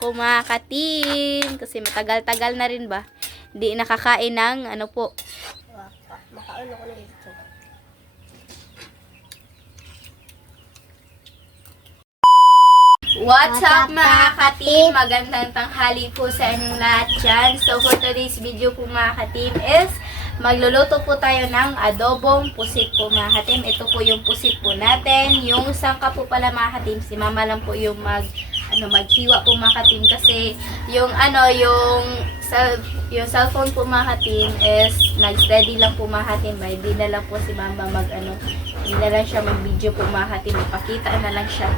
po mga ka-team. Kasi matagal-tagal na rin ba? Hindi nakakain ng ano po. Makaano ko na ito. What's up mga ka-team? Magandang tanghali po sa inyong lahat dyan. So for today's video po mga ka-team is magluluto po tayo ng adobong pusit po mga ka-team. Ito po yung pusit po natin. Yung sangka po pala mga ka-team, si mama lang po yung maghiwa po mga ka-team. Kasi yung yung cellphone po mga ka-team is nag-steady lang po mga ka-team. Hindi na lang po si mama hindi na lang siya mag-video po mga ka-team. Ipakita na lang siya.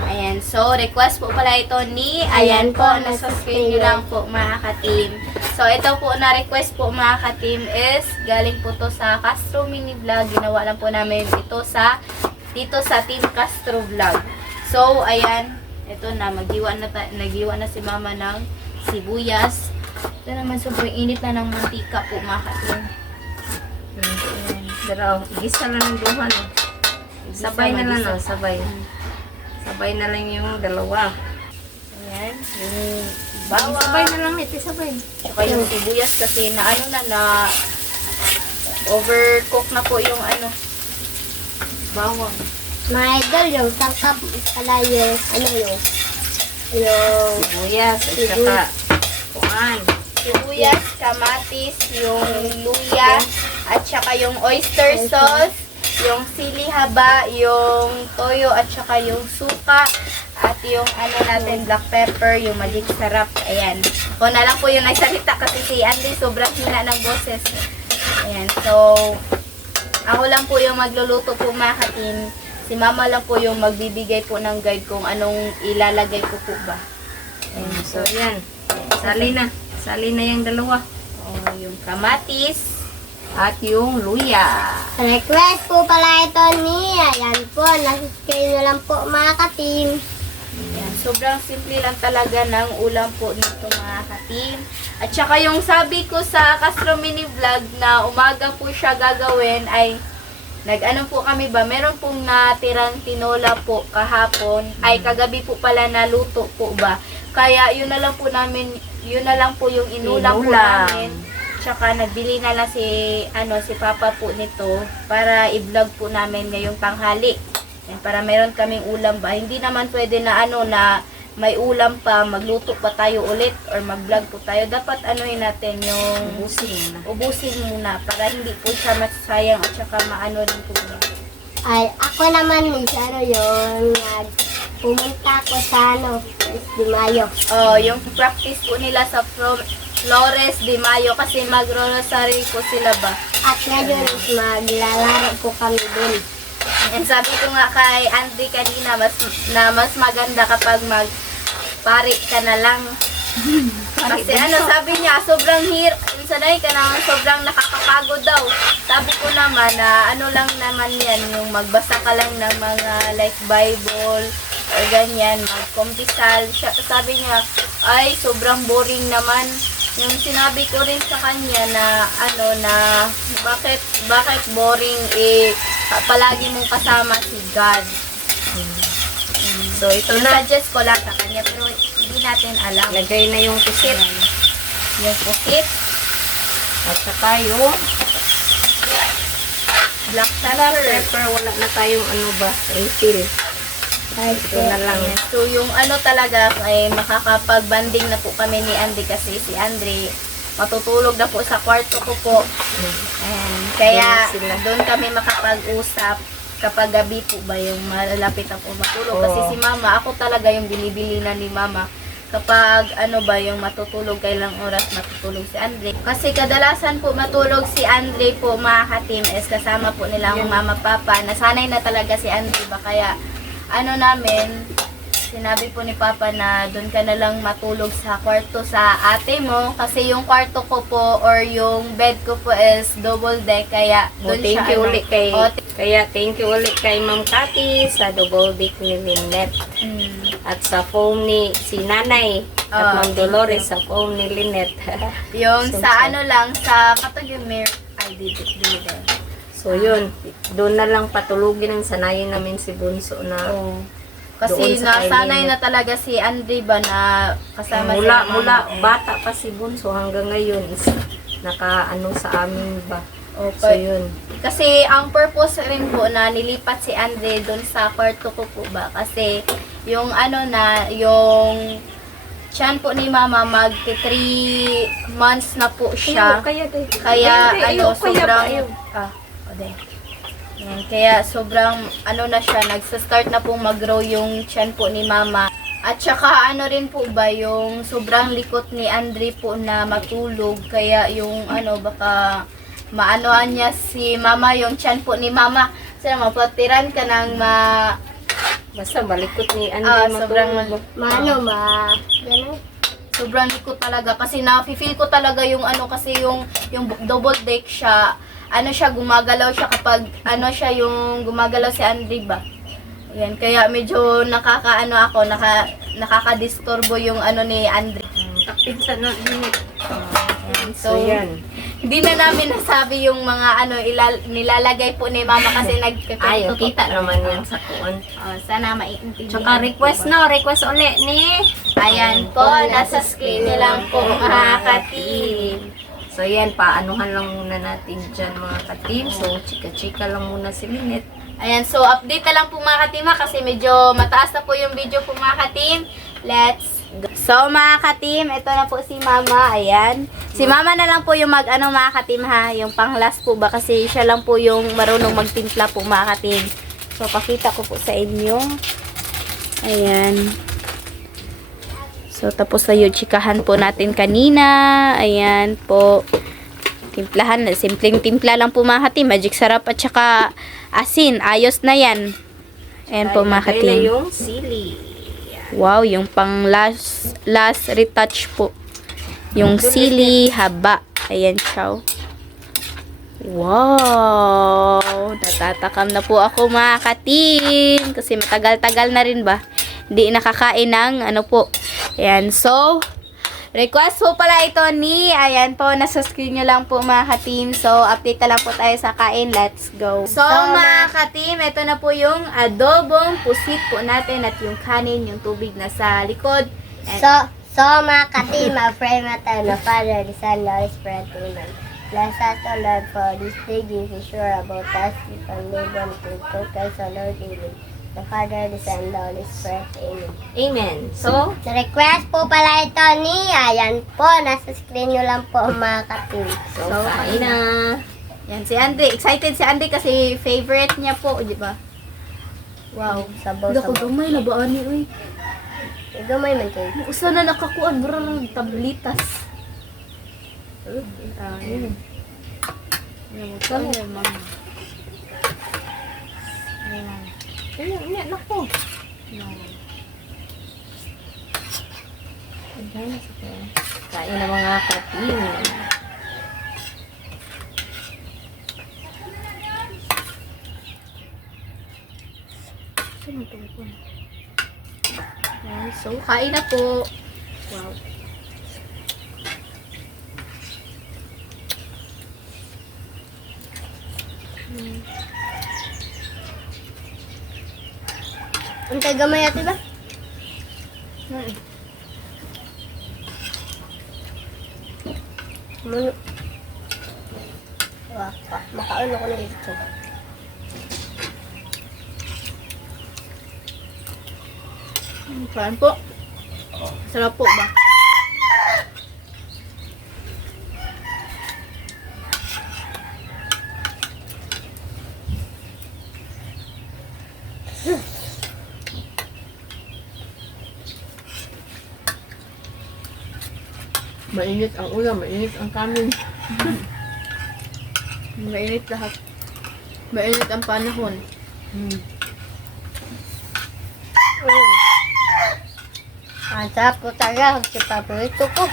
Ayan, so request po pala ito ni, ayan po, nasa screen nyo lang po mga ka-team. So ito po na request po mga ka-team is galing po to sa Castro Mini Vlog. Ginawa lang po namin ito dito sa Team Castro Vlog. So ayan, ito na, nagiwa na si mama ng sibuyas. Ito naman sobrang init na ng mantika po mga ka-team. Ayan. Pero, igisa lang ng duha, no? Sabay na lang, no? Sabay. Sabay na lang yung dalawa. Ayan, yung bawang. Sabay na lang ito, sabay. Saka yung sibuyas kasi na overcook na po yung bawang. Mga idol, yung tangkap pala yung, yung Sibuyas, at saka kuan. Sibuyas, kamatis, yung luya, at saka yung oyster sauce, yung sili haba, yung toyo, at saka yung suka, at yung natin, black pepper, yung magic sarap. Ayan. Ako na lang po yung nagsalita kasi si Andy sobrang hina ng boses. Ayan. So, ako lang po yung magluluto po mga ka-team. Si mama lang po yung magbibigay po ng guide kung anong ilalagay ko po ba. Ayan, so yan. Sali na yung dalawa. Yung kamatis, At yung luya. request po pala ito ni, ayan po, nasa screen na lang po mga ka-team. Ayan, sobrang simple lang talaga ng ulam po nito mga ka-team. At saka yung sabi ko sa Castro Mini Vlog na umaga po siya gagawin ay nag-ano po kami ba, meron pong natirang tinola po kahapon, ay kagabi po pala naluto po ba. Kaya yun na lang po yung inulam po namin. Tsaka nagbili na lang si papa po nito para i-vlog po namin ngayong tanghali. Yan, para meron kaming ulam ba. Hindi naman pwede na na may ulam pa, magluto pa tayo ulit or mag-vlog po tayo. Dapat natin yung ubusin muna para hindi po siya masayang at saka maano rin po niya. Ay, ako naman ni, pumunta ko sa Flores de Mayo. Yung practice po nila sa Flores de Mayo kasi magro-rosary po sila ba. At ngayon, maglalaro po kami dun. And sabi ko nga kay Andy kanina, mas maganda kapag magpari ka na lang. Kasi sabi niya, sobrang sanay ka na, sobrang nakakapagod daw. Sabi ko naman na lang naman yan, yung magbasa ka lang ng mga like Bible or ganyan, magkumpisal. Sabi niya, ay sobrang boring naman. Yung sinabi ko rin sa kanya na bakit boring palagi mong kasama si God. So ito na. Suggest ko lang sa kanya pero hindi natin alam. Lagay na yung pusit. Yung pusit, At saka yung black pepper. Wala na tayong refill. Ito na lang. So yung talaga ay makakapag-banding na po kami ni Andy kasi si Andre matutulog na po sa kwarto ko po. Kaya doon kami makapag-usap kapag gabi po ba yung malapit na po matulog. Kasi si mama, ako talaga yung binibili na ni mama. Kapag yung matutulog, kailang oras matutulog si Andre. Kasi kadalasan po matulog si Andre po mga ka-team is kasama po nila ang mama papa. Nasanay na talaga si Andre ba kaya sinabi po ni Papa na doon ka na lang matulog sa kwarto sa ate mo kasi yung kwarto ko po or yung bed ko po is double deck kaya doon Thank siya you ulit thank you ulit kay Ma'am Cathy sa double deck ni Lynette. At sa phone ni si Nanay at Ma'am Dolores sa phone ni Lynette. Yung sa sa katag yung mirror I did it. So yun, doon na lang patulugin ang sanayin namin si Bunso na Kasi Doon sa kay nasanay Ninette. na talaga si Andre ba na kasama mula si mula bata pa si Bunso hanggang ngayon is naka-ano sa amin ba. So Okay. yun. Kasi ang purpose rin po na nilipat si Andre doon sa kwarto ko po ba kasi yung ano na yung tiyan po ni Mama mag 3 months na po siya. Kaya Kaya ano sobrang ayaw. ode. Yan, kaya sobrang ano na siya, nagsa-start na pong mag-grow yung tiyan po ni Mama. At saka ano rin po ba yung sobrang likot ni Andre po na matulog kaya yung ano baka maanoan niya si Mama yung tiyan po ni Mama. Sila mapatiran ka ng Basta malikot ni sobrang Ganun. sobrang likot talaga kasi na-feel ko talaga yung ano kasi yung double deck siya. Ano siya gumagalaw siya kapag ano siya yung gumagalaw si Andre ba. Yan kaya medyo nakakaano ako nakakadisturbo yung ano ni Andre. Kapinsa na din. So, yan. hindi na namin nasabi yung mga ano nilalagay po ni Mama kasi Ay, kita naman yan sa kuwan. Sana maiintindihan. Tsaka request uli ni. Ayan po, nasa screen niyo lang po mga ka-team. So yan, paanuhan lang muna natin dyan mga ka-team. So chika-chika lang muna si Lynette. Ayan, so update na lang po mga ka-team kasi medyo mataas na po yung video po mga ka-team. Let's go. So mga ka-team, ito na po si Mama. Ayan. Si Mama na lang po yung mag-ano mga ka-team ha. Yung pang last po ba kasi siya lang po yung marunong magtimpla po mga ka-team. So pakita ko po sa inyo. Ayan. So, tapos na yung chikahan po natin kanina. Ayan po. Timplahan. Simpleng timpla lang po mga ka-team. Magic sarap at saka asin. Ayos na yan. Ayan po mga Ilagay na ka-team. yung sili. Wow, yung pang last retouch po. Yung sili haba. Ayan siya. Wow! Natatakam na po ako mga ka-team. Kasi matagal-tagal na rin ba? Hindi nakakain ng ano po. Ayan, so, request po pala ito ni, ayan po, nasa screen nyo lang po mga ka-team. So, update na lang po tayo sa kain. Let's go. So, mga ka-team, ito na po yung adobong pusit po natin at yung kanin, yung tubig na sa likod. And, So mga ka-team, I pray natin na Father, the Son, the Holy Spirit, Amen. Bless us, O Lord, for this day, give us sure about us, we can live on to focus, O Lord, Amen. The Father, the Son, the Holy Spirit, Amen. Amen. So, Request po pala ito ni, ayan po, nasa screen nyo lang po mga ka-team. so kain na. yan, si Andy. Excited si Andy kasi favorite niya po, di ba? Wow. Sabaw-sabaw. gamay na ba ani, uy? Gamay man kayo. Usa na nakakuan, bro, tablitas. Ayun. Ayun, mama. Ayan. Ayan, nako. Kain na mga ka-team. Ayan, so, kain na po. Wow. Antay gamay ate ba? Wah, makaon ako na dito. Kain po. Sarap po ba? Mainit ang ulam, mainit ang kanin. Mainit lahat. Mainit ang panahon. Ang sarap po talaga, kasi paborito ko.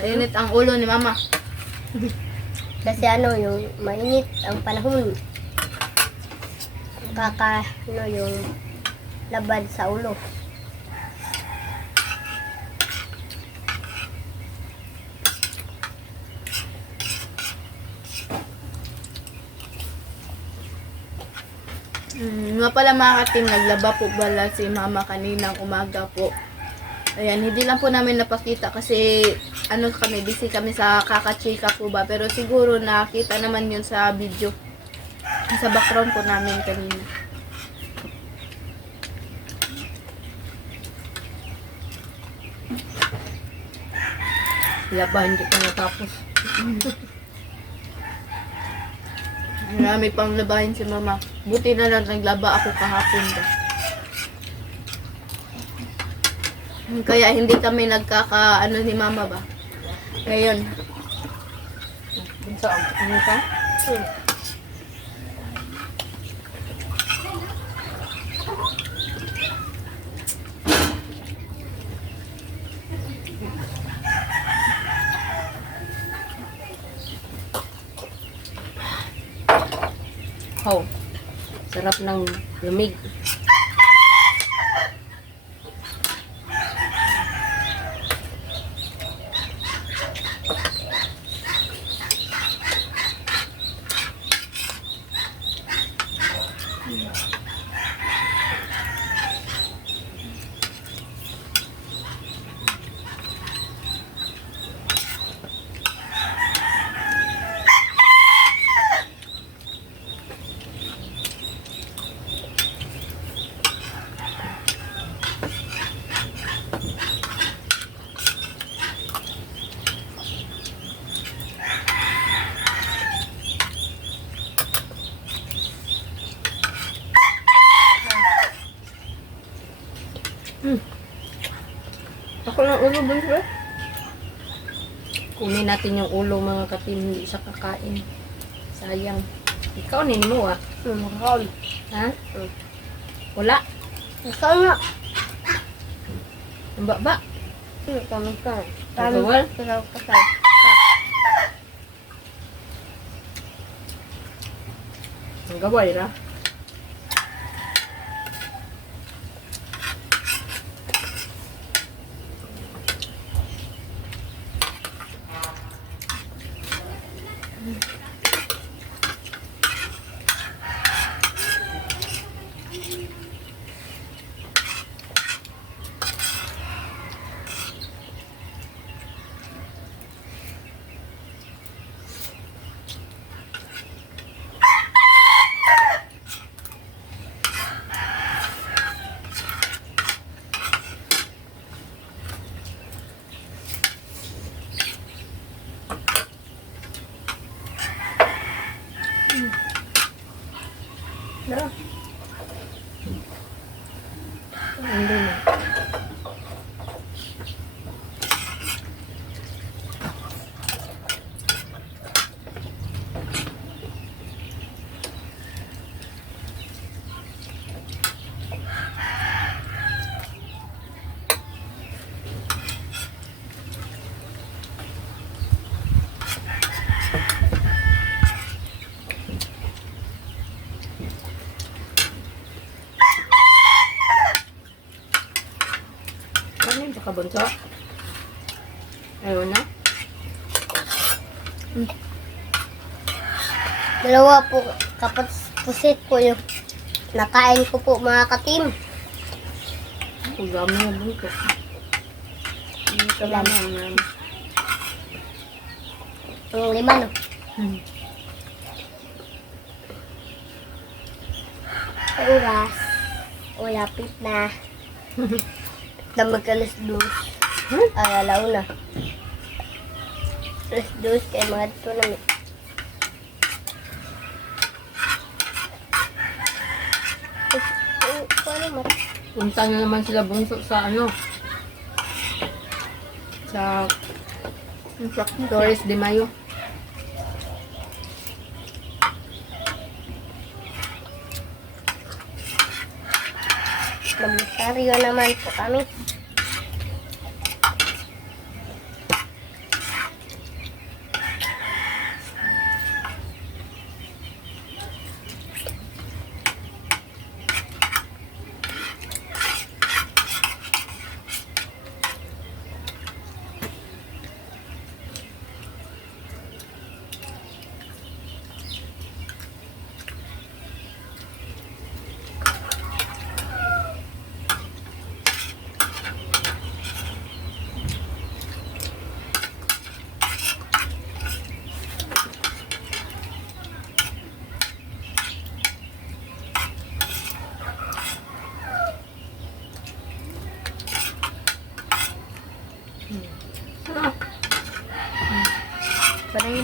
Mainit ang ulo ni mama. Kasi ano, yung mainit ang panahon. Yung labad sa ulo. Nga pala mga katim, naglaba po bala si mama kaninang umaga po. Ayan, hindi lang po namin napakita kasi ano kami, busy kami sa kakachika po ba. Pero siguro nakita naman yun sa video. Sa background po namin kanina. Laban, hindi pa natapos. Marami pang labahin si mama. Buti na lang naglaba ako kahapon ba. Kaya hindi kami nagkaka ni mama ba. Ngayon. Bunso, ano ka? Oh, sarap ng lumig. Ako lang ulo, bunso. Kunin natin yung ulo mga katim, hindi siya kakain. Sayang. Ikaw nin mo ah. Makakal. Ha? Wala. Ikaw nga. Ang baba. Kami ka. Bawal? Ikaw kasal. Ang gaway ra. Ando na. Kanin sa kabunso. Ayaw na. Dalawa po pusit po yung nakain ko po mga katim. Ang dami na bunso. Ilan? Ang Yung 5 no. Oras. Ulapit na. Na mag-alas 2. Ay, alaw na. Alas 2 kaya mga dito namin. Paano mo? Punta na naman sila bunso sa ano. Sa Torres de Mayo. Mag-saryo naman po kami.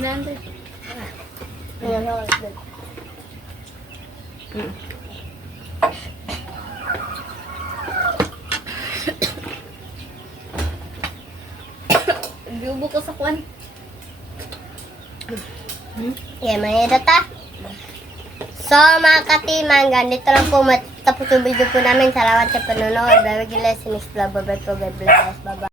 100. Giubo ko sa kwan. Yeah, may data. So, mga katiman, ganito lang po matapos yung video po namin. Salamat sa panonood. Bye-bye, guys. Next vlog. Bye-bye po. God bless. Bye-bye.